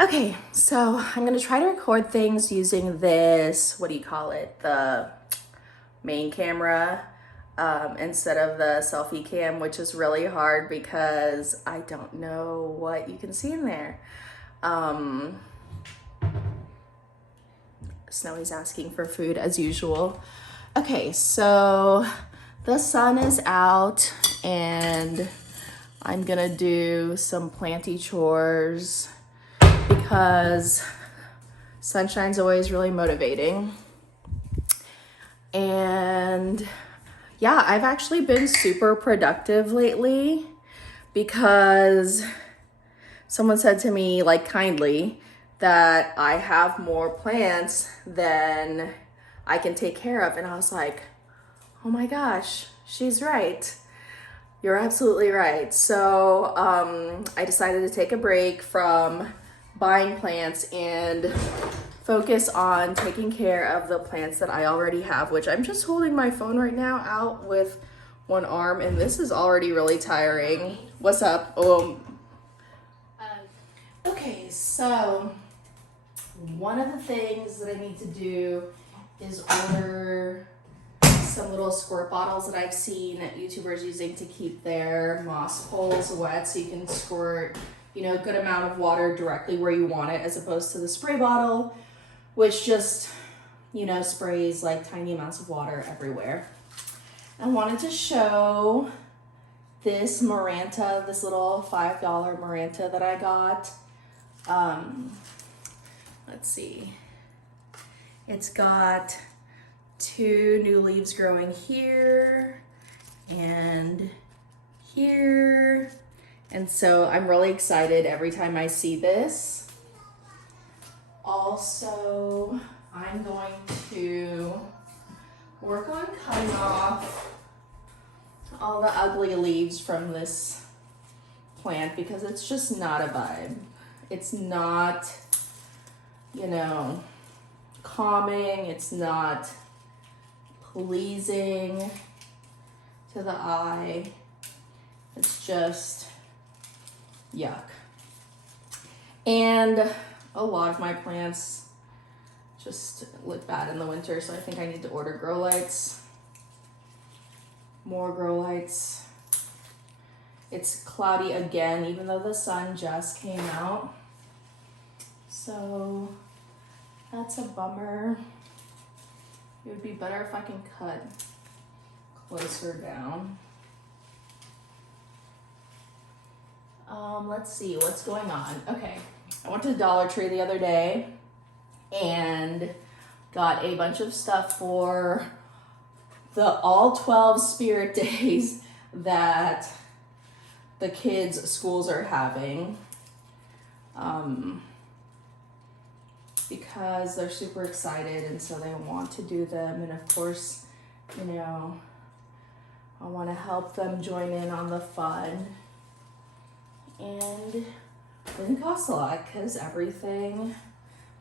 Okay, so I'm gonna try to record things using this, what do you call it? The main camera instead of the selfie cam, which is really hard because I don't know what you can see in there. Snowy's asking for food as usual. Okay, so the sun is out and I'm gonna do some planty chores because sunshine's always really motivating. And yeah, I've actually been super productive lately because someone said to me, like kindly, that I have more plants than I can take care of. And I was like, oh my gosh, she's right. You're absolutely right. So I decided to take a break from buying plants and focus on taking care of the plants that I already have, which I'm just holding my phone right now out with one arm, and this is already really tiring. What's up? Okay, so one of the things that I need to do is order some little squirt bottles that I've seen YouTubers using to keep their moss poles wet so you can squirt, a good amount of water directly where you want it as opposed to the spray bottle, which just, sprays like tiny amounts of water everywhere. I wanted to show this Maranta, this little $5 Maranta that I got. Let's see. It's got 2 new leaves growing here and here. And so I'm really excited every time I see this. Also, I'm going to work on cutting off all the ugly leaves from this plant because it's just not a vibe. It's not, calming. It's not pleasing to the eye. It's just yuck. And a lot of my plants just look bad in the winter, so I think I need to order grow lights. More grow lights. It's cloudy again, even though the sun just came out. So that's a bummer. It would be better if I can cut closer down. Let's see what's going on. Okay, I went to the Dollar Tree the other day and got a bunch of stuff for the all 12 spirit days that the kids' schools are having. Because they're super excited and so they want to do them, and of course, I want to help them join in on the fun. And it didn't cost a lot because everything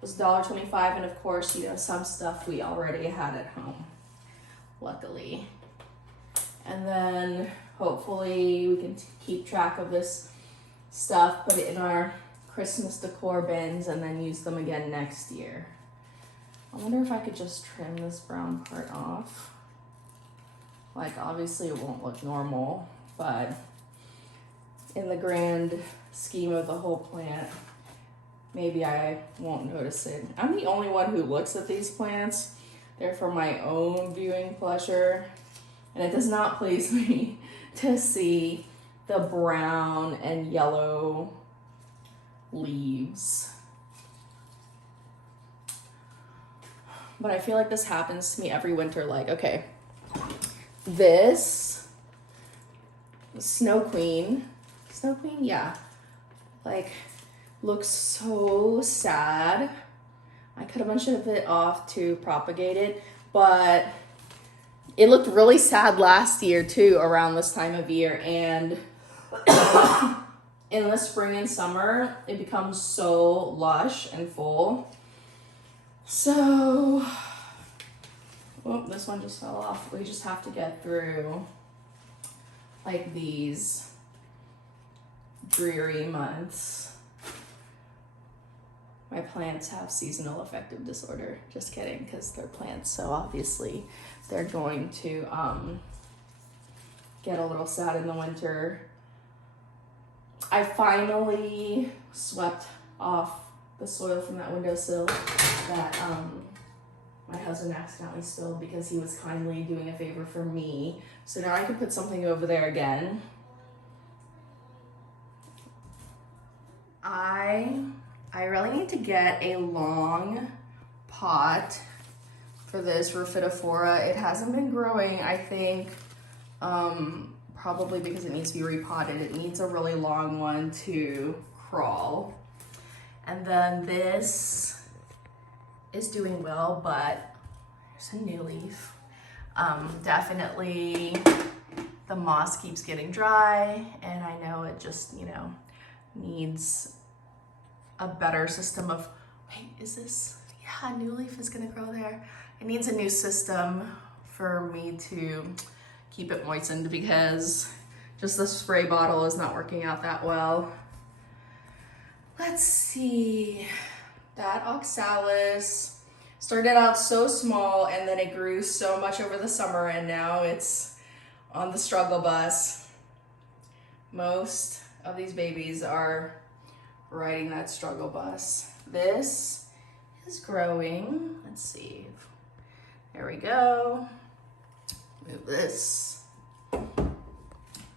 was $1.25, and of course, some stuff we already had at home, luckily. And then hopefully we can keep track of this stuff, put it in our Christmas decor bins, and then use them again next year. I wonder if I could just trim this brown part off. Like, obviously it won't look normal, but in the grand scheme of the whole plant, maybe I won't notice it. I'm the only one who looks at these plants. They're for my own viewing pleasure, and it does not please me to see the brown and yellow leaves. But I feel like this happens to me every winter. Like, okay, this Snow Queen, yeah, like looks so sad. I cut a bunch of it off to propagate it, but it looked really sad last year too, around this time of year. And in the spring and summer, it becomes so lush and full. So, this one just fell off. We just have to get through like these dreary months my plants have seasonal affective disorder. Just kidding, because they're plants, so obviously they're going to get a little sad in the winter. I finally swept off the soil from that windowsill that my husband accidentally spilled because he was kindly doing a favor for me. So now I can put something over there again. I really need to get a long pot for this Rhaphidophora. It hasn't been growing, I think, probably because it needs to be repotted. It needs a really long one to crawl. And then this is doing well, but there's a new leaf. Definitely the moss keeps getting dry, and I know it just, you know, needs a better system of, wait, is this, yeah, a new leaf is gonna grow there. It needs a new system for me to keep it moistened because just the spray bottle is not working out that well. Let's see, that oxalis started out so small and then it grew so much over the summer and now it's on the struggle bus. Most of these babies are riding that struggle bus. This is growing. Let's see. There we go. Move this.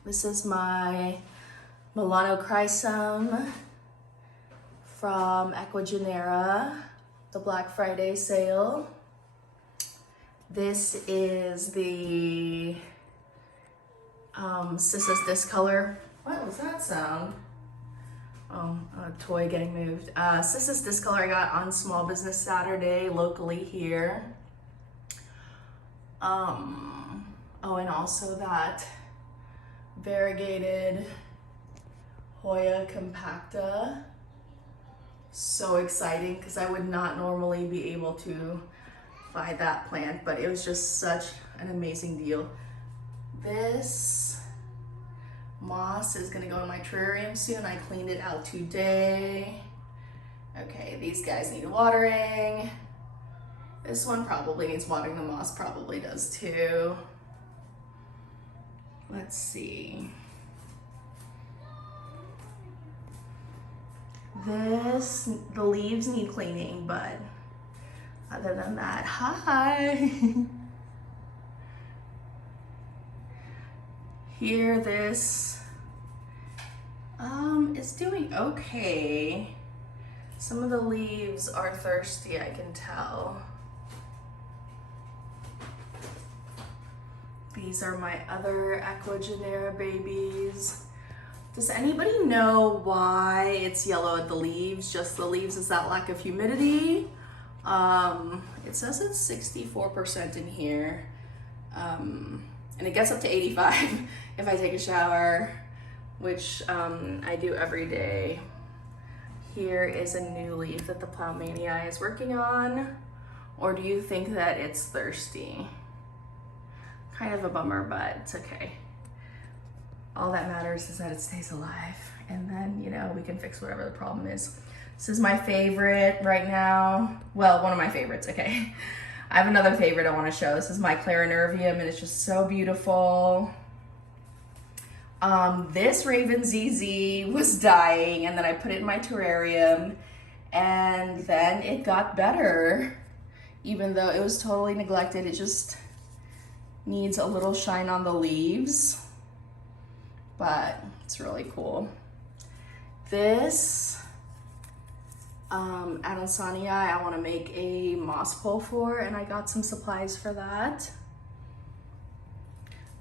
This is my Melanochrysum from Ecuagenera, the Black Friday sale. This is the Cissus Discolor. What was that sound? Oh, a toy getting moved. Cissus Discolor I got on Small Business Saturday locally here. Oh, and also that variegated Hoya compacta. So exciting because I would not normally be able to buy that plant, but it was just such an amazing deal. This moss is gonna go in my terrarium soon. I cleaned it out today. Okay, these guys need watering. This one probably needs watering. The moss probably does too. Let's see. The leaves need cleaning, but other than that, hi. Here, this is doing okay. Some of the leaves are thirsty, I can tell. These are my other Ecuagenera babies. Does anybody know why it's yellow at the leaves? Just the leaves, is that lack of humidity? It says it's 64% in here. And it gets up to 85 if I take a shower, which I do every day. Here is a new leaf that the Plowmania is working on. Or do you think that it's thirsty? Kind of a bummer, but it's okay. All that matters is that it stays alive, and then, you know, we can fix whatever the problem is. This is my favorite right now. Well, one of my favorites, okay. I have another favorite I want to show. This is my Clarinervium, and it's just so beautiful. This Raven ZZ was dying, and then I put it in my terrarium, and then it got better. Even though it was totally neglected, it just needs a little shine on the leaves. But it's really cool. This Adelsonii I want to make a moss pole for, and I got some supplies for that.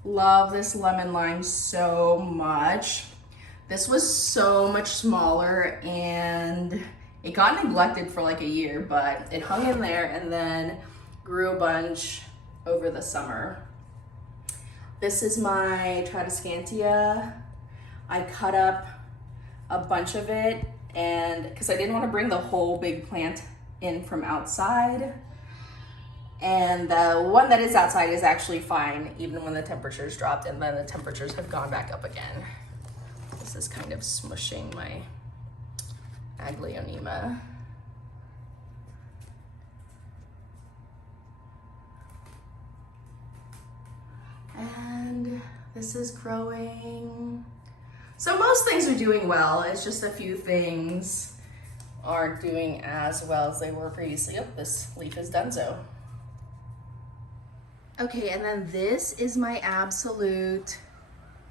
Love this lemon lime so much. This was so much smaller and it got neglected for like a year, but it hung in there and then grew a bunch over the summer. This is my Tradescantia. I cut up a bunch of it, and because I didn't want to bring the whole big plant in from outside. And the one that is outside is actually fine, even when the temperatures dropped, and then the temperatures have gone back up again. This is kind of smushing my Aglaonema. This is growing. So most things are doing well. It's just a few things aren't doing as well as they were previously. Oh, this leaf is done so. Okay, and then this is my absolute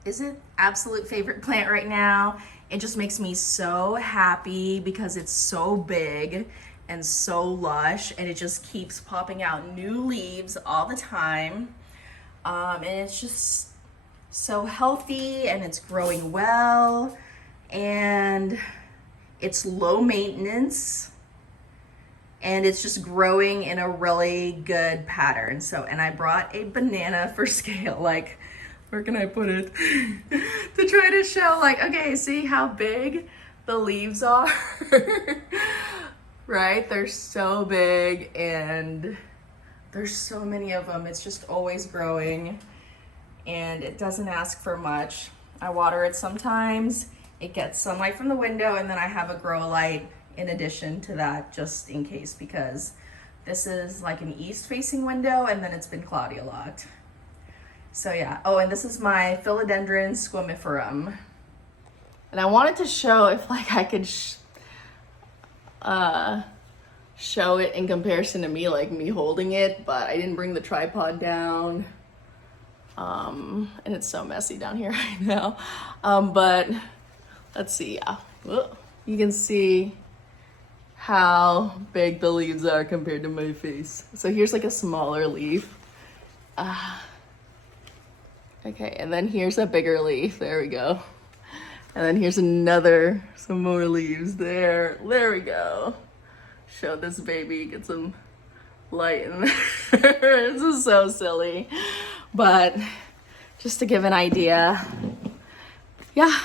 favorite plant right now. It just makes me so happy because it's so big and so lush, and it just keeps popping out new leaves all the time. And it's just so healthy, and it's growing well, and it's low maintenance, and it's just growing in a really good pattern. So, and I brought a banana for scale, like, where can I put it? To try to show, like, okay, see how big the leaves are? Right? They're so big, and there's so many of them. It's just always growing, and it doesn't ask for much. I water it sometimes. It gets sunlight from the window, and then I have a grow light in addition to that, just in case, because this is like an east-facing window, and then it's been cloudy a lot. So yeah. Oh, and this is my Philodendron squamiferum. And I wanted to show if like I could show it in comparison to me, like me holding it, but I didn't bring the tripod down. And it's so messy down here right now. But let's see, yeah. You can see how big the leaves are compared to my face. So here's like a smaller leaf. Okay, and then here's a bigger leaf. There we go. And then here's some more leaves there. There we go. Show this baby, get some light in there. This is so silly. But just to give an idea, yeah.